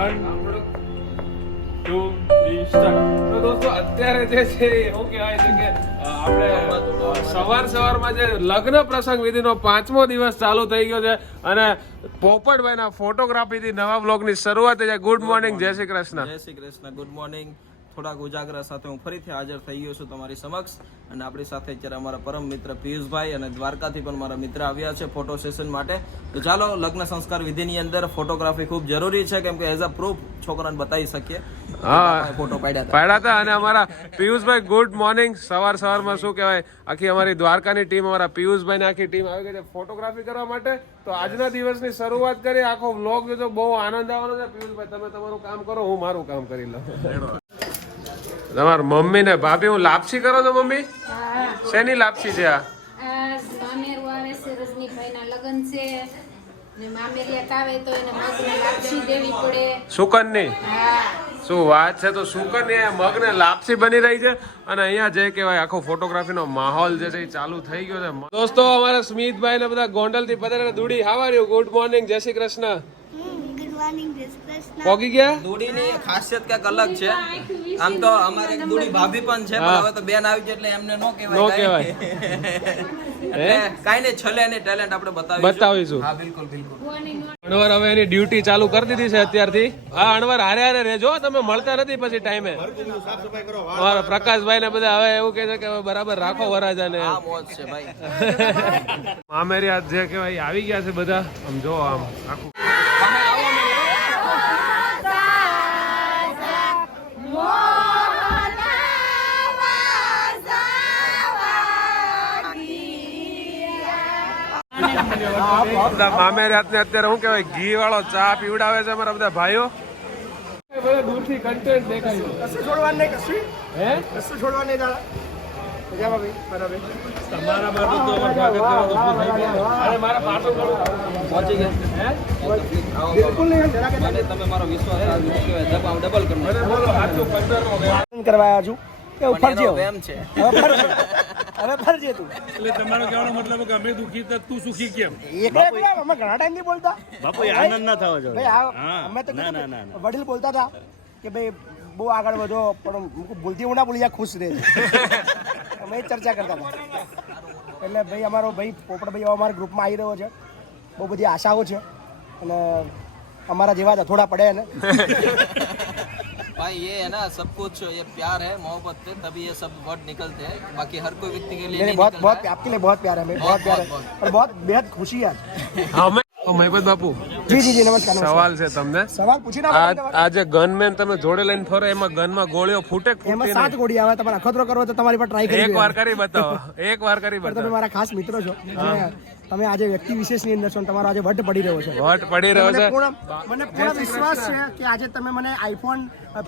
1 2 3 start. તો દોસ્તો અત્યારે જે છે એવું કહેવાય છે કે આપણે સવારમાં જે લગ્ન પ્રસંગ વિધિનો 5મો દિવસ ચાલુ થઈ ગયો છે અને પોપટભાઈના ફોટોગ્રાફીથી નવા બ્લોગની શરૂઆત થઈ છે. ગુડ મોર્નિંગ, જય શ્રી કૃષ્ણ. જય શ્રી કૃષ્ણ, ગુડ મોર્નિંગ. થોડાક ઉજાગરા સાથે હું ફરીથી હાજર થઈ ગયો છું તમારી સમક્ષ અને આપણી સાથે અત્યારે અમારા પરમ મિત્ર પિયુષભાઈ અને દ્વારકાથી પણ મારા મિત્ર આવ્યા છે ફોટો સેશન માટે. તો ચાલો, લગ્ન સંસ્કાર વિધિની અંદર ફોટોગ્રાફી ખૂબ જરૂરી છે કેમ કે એઝ અ પ્રૂફ છોકરાને બતાવી શકીએ. ફોટો પાડ્યા હતા અને અમારા પિયુષભાઈ ગુડ મોર્નિંગ. સવારમાં શું કહેવાય, આખી અમારી દ્વારકાની ટીમ, અમારા પિયુષભાઈ આખી ટીમ આવી ગઈ છે ફોટોગ્રાફી કરવા માટે. તો આજના દિવસની શરૂઆત કરી, આખો વ્લોગ જોજો, બહુ આનંદ આવવાનો છે. પિયુષભાઈ તમે તમારું કામ કરો, હું મારું કામ કરી લઉં. તમારા મમ્મી ને ભાભી હું લાપસી કરો છો? મમ્મી શેની લાપસી છે આ? સુકનની. શું વાત છે! તો સુકનની મગને લાપસી બની રહી છે અને અહીંયા જે કહેવાય આખો ફોટોગ્રાફીનો માહોલ જે છે એ ચાલુ થઈ ગયો છે. દોસ્તો અમારા સ્મિતભાઈ ને બધા ગોંડલ થી પધારેલા. દુડી, how are you? Good morning, જય શ્રી કૃષ્ણ. પોગી ગયા. દૂડીની ખાસિયત ક્યાંક અલગ છે. આમ તો અમારે એક દૂડી ભાભી પણ છે, પણ હવે તો બેન આવી છે એટલે એમને નો કહેવાય. કાઈ નહીં, છલે એની ટેલેન્ટ આપણે બતાવીશું. હા, બિલકુલ. અણવર હવે એની ડ્યુટી ચાલુ કરી દીધી છે અત્યારથી. હા, અણવર હારે રહેજો, તમે મળતા નથી પછી ટાઈમે. અમારા પ્રકાશભાઈ ને બધા હવે એવું કહે છે કે બરાબર રાખો વરાજાને. આ મોજ છે ભાઈ. મામેરિયા જે કહેવાય આવી ગયા છે બધા. આમ જો, આમ આખું મામેરિયાત ને અત્યારે શું કહેવાય, ઘી વાળો ચા પીવડાવે છે અમારા બધા ભાઈઓ. દૂરથી કન્ટેન્ટ દેખાય. કશું છોડવાનું નહીં, કશું છોડવાનું નહીં દાદા. તમારા માટે તો સ્વાગત કરો. અરે મારા પાછો પહોંચી ગયા. બિલકુલ નહીં. તમે મારો વિશ્વાસ ડબલ કરો. બોલો સાચું 15 કરવાયા છું. વેમ છે. હવે ફરજે તું. એટલે તમારો કહેવાનો મતલબ કે અમે દુખી તો તું સુખી કેમ? અમે ઘણા ટાઈમ થી બોલતા. બાપુ આનંદ ના થવો જોઈએ. અમે તો વડીલ બોલતા હતા કે ભાઈ બહુ આગળ વધો, પણ ભૂલથી હું ના બોલી જાય, ખુશ રહે છે. અમે ચર્ચા કરતા હતા. એટલે ભાઈ અમારો ભાઈ પોપટભાઈ અમારા ગ્રુપમાં આવી રહ્યો છે. બહુ બધી આશાઓ છે અને અમારા જેવા જ થોડા પડે ને. भाई ये है ना, सब कुछ ये प्यार है, मोहब्बत है, तभी ये सब वर्ड निकलते हैं. बाकी हर कोई व्यक्ति के लिए बहुत आपके लिए बहुत प्यार है, हमें बहुत प्यार है और बहुत बेहद खुशी है. મહેબત બાપુ, જી નમસ્કાર. સવાલ છે તમને. સવાલ પૂછી ના. આજે ગનમેન તમે જોડે લઈને ફરો, એમાં ગનમાં ગોળીઓ ફૂટે? એમાં 7 ગોળી આવે. તમારે અખતરો કરવો તો તમારી પર ટ્રાય કરી. એકવાર કરી બતાવો. તમે મારા ખાસ મિત્રો છો. તમે આજે વ્યક્તિ વિશેષ ની અંદર છો, તમારો આજે વટ પડી રહ્યો છે. વટ પડી રહ્યો છે. મને પૂરો વિશ્વાસ છે કે આજે તમે મને આઈફોન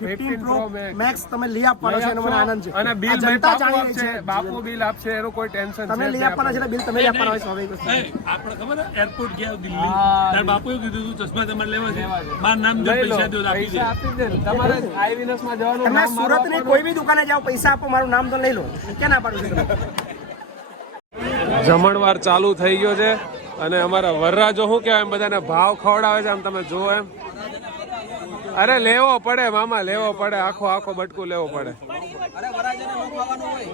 15 પ્રો મેક્સ તમે લઈ આપવાનો છે એનો મને આનંદ છે. અને બિલ જનતા જાણી છે, બાપુ બિલ આપશે એનું કોઈ ટેન્શન તમે લઈ આપવાના છે, બિલ તમે લઈ આપવાના હોય. સ્વાભાવિક આપણે ખબર એરપોર્ટ ગયા દિલ્હી, તાર બાપુએ કીધું તું ચશ્મા તમારે લેવા છે, માર નામ દે, પૈસા દો, આપી દે. તમારે આઈવિનસ માં જવાનું. તમે સુરત ની કોઈ બી દુકાને જાઓ, પૈસા આપો, મારું નામ તો લઈ લો. ક્યાં ના પાડું છું? જમણવાર ચાલુ થઈ ગયો છે અને અમારા વરરાજો શું કહેવાય, બધાને ભાવ ખવડાવે છે. આમ તમે જુઓ એમ. અરે લેવો પડે મામા, લેવો પડે. આખો બટકું લેવો પડે. અરે વરાજાને નો ખાવાનું હોય.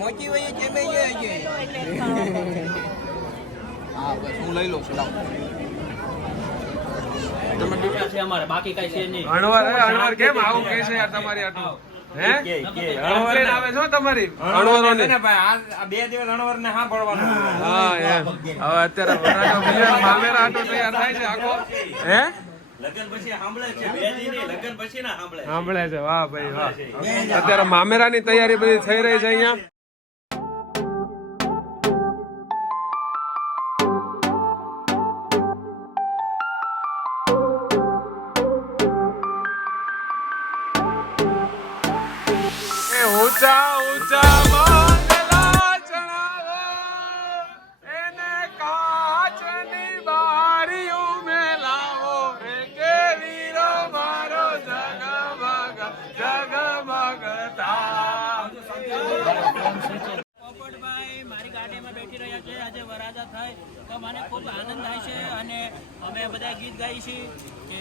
મોટી હોય કે બે હા, બસ હું લઈ લઉં છું. તમે દીકરા છે અમારે, બાકી કઈ છે નહીં. અણવર કેમ આવું કહે છે યાર તમારી આટલું? કમ્પ્લેન આવે છો તમારી અણવરોની? આ 2 દિવસ અણવર ને હા પડવાનું. હા એમ. હવે અત્યારે મામેરા આટો તૈયાર થાય છે આખો. હે, લગન પછી સાંભળે છે, 2 દી નહીં, લગન પછી ના સાંભળે છે. વાહ ભાઈ વાહ. અત્યારે મામેરાની તૈયારી બધી થઈ રહી છે અહીંયા. ઊંચા ઊંચા માંડલા ચણાવો, એને કાચની બારીઓ મેલાવો રે, કે વીરો મારો જગમગ જગમગતા. તો મને ખૂબ આનંદ થાય છે અને અમે બધા ગીત ગાઈએ છીએ કે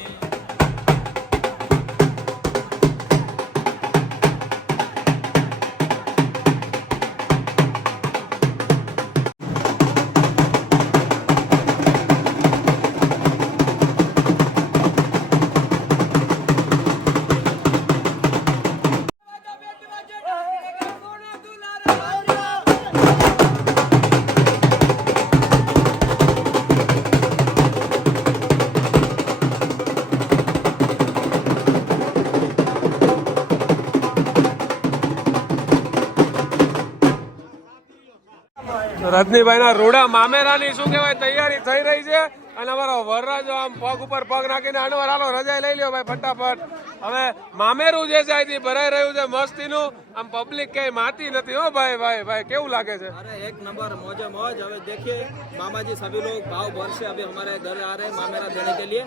રજનીભાઈ ના રૂડા મામેરાની શું કહેવાય તૈયારી થઈ રહી છે અને અમારો વરરાજો આમ પગ ઉપર પગ નાખીને અનવર હાલો રજા લઈ લ્યો ભાઈ ફટાફટ. હવે મામેરું જે છે અહીંથી ભરાઈ રહ્યું છે મસ્તીનું, આમ પબ્લિક ક્યાંય માતી નથી હો ભાઈ. ભાઈ ભાઈ કેવું લાગે છે? अरे एक नंबर मौजे मौज. अभी देखिए मामा जी सभी लोग भाव भर से अभी हमारे घर आ रहे हैं मामेरा देने के लिए.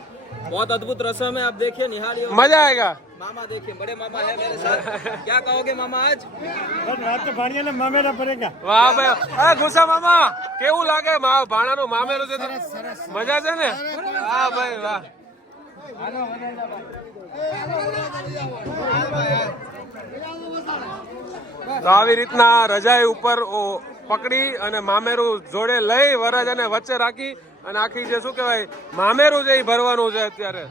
बहुत अद्भुत रस्म है. आप देखिए निहालिए. મજા આएगा. मामा देखिए बड़े मामा है मेरे साथ. क्या कहोगे मामा आज? રાત તો ભાણિયા ને મામેરા પડેગા. વાહ ભાઈ. અરે ગુસ્સા મામા કેવું લાગે? ભાણાનું મામેરું છે તો મજા છે ને? હા ભાઈ વાહ. તો આવી રીતના રજાઈ ઉપર પકડી અને મામેરું જોડે લઈ વરરાજાને વચ્ચે રાખી અને આખી જે શું કહેવાય મામેરું છે એ ભરવાનું છે અત્યારે.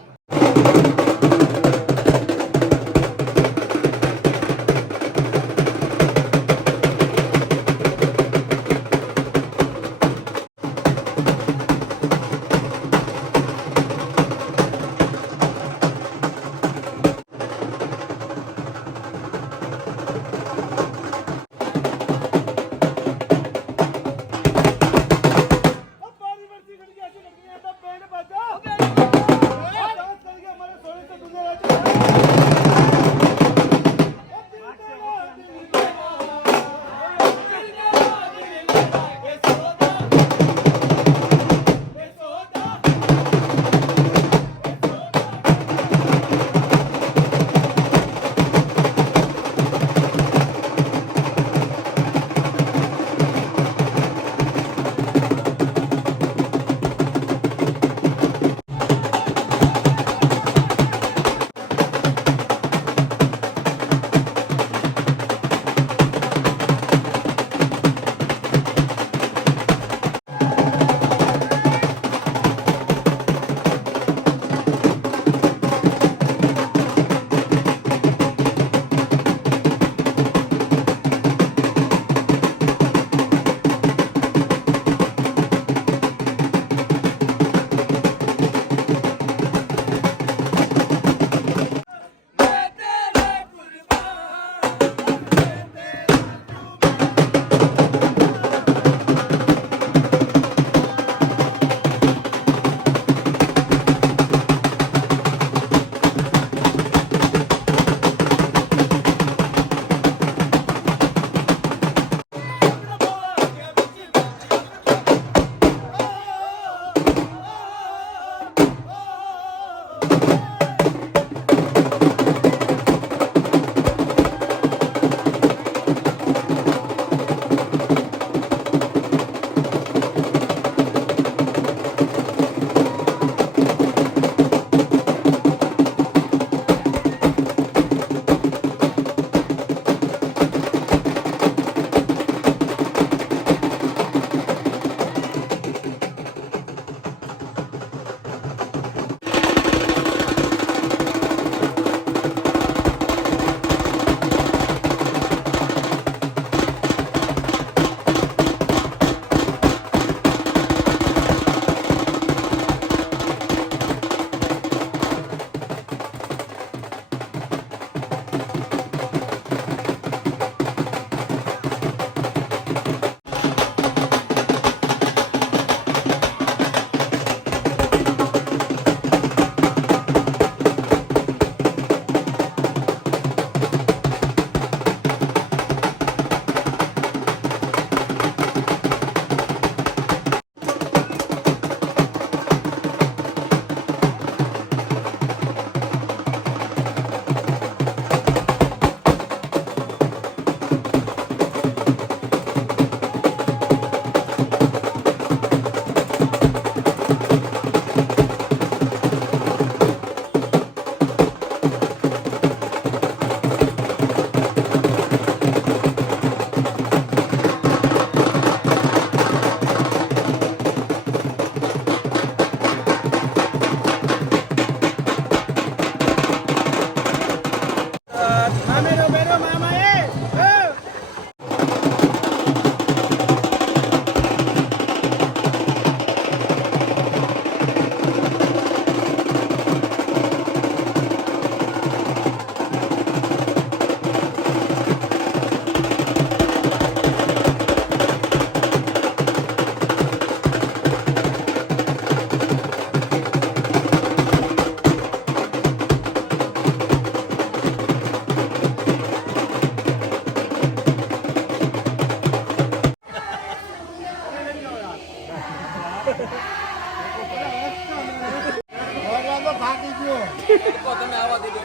તમે આવા દીધો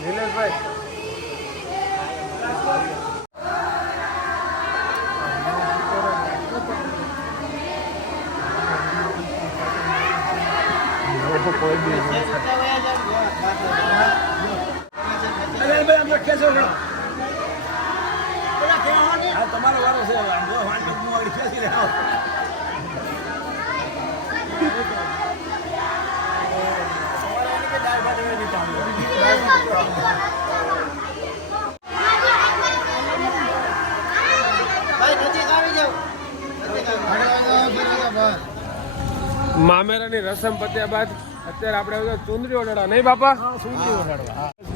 નિલેશભાઈ તમારો વારો છે આમ જો વાંચો હું આગળ ખેંચી લેવો મામેરાની રસમ પત્યા બાદ અત્યારે આપણે ચુંદરી ઓડાડવા નહીં બાપા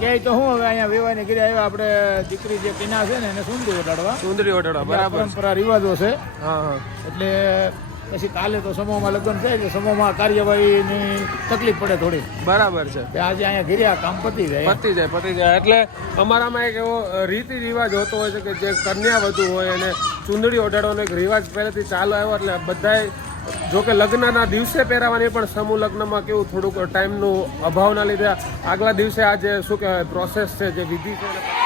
કે તો હું હવે અહીંયા વેવાની ઘરે આવ્યા આપણે દીકરી જે પીના છે ને એને સુંદરી ઓટાડવા ચુંદરી ઓડાડવા બરાબર પરંપરા રિવાજો છે હા હા એટલે પછી કાલે તો સમૂહમાં લગ્ન છે એટલે સમૂહમાં કાર્યવાહીની તકલીફ પડે થોડી બરાબર છે તે આજે અહીંયા ઘરે આ કામ પતી જાય પતી જાય એટલે અમારામાં એક એવો રીતિ રિવાજ હોતો હોય છે કે જે કન્યા વધુ હોય એને ચુંદડી ઓઢાડવાનો એક રિવાજ પહેલેથી ચાલુ આવ્યો એટલે બધાએ જો કે લગ્નના દિવસે પહેરાવાની પણ સમૂહ લગ્નમાં કેવું થોડુંક ટાઈમનું અભાવના લીધે આગલા દિવસે આ જે શું કહેવાય પ્રોસેસ છે જે વિધિ છે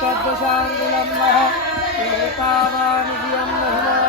तद्दशाङ्गुलं नः एतावानुदियं महिमा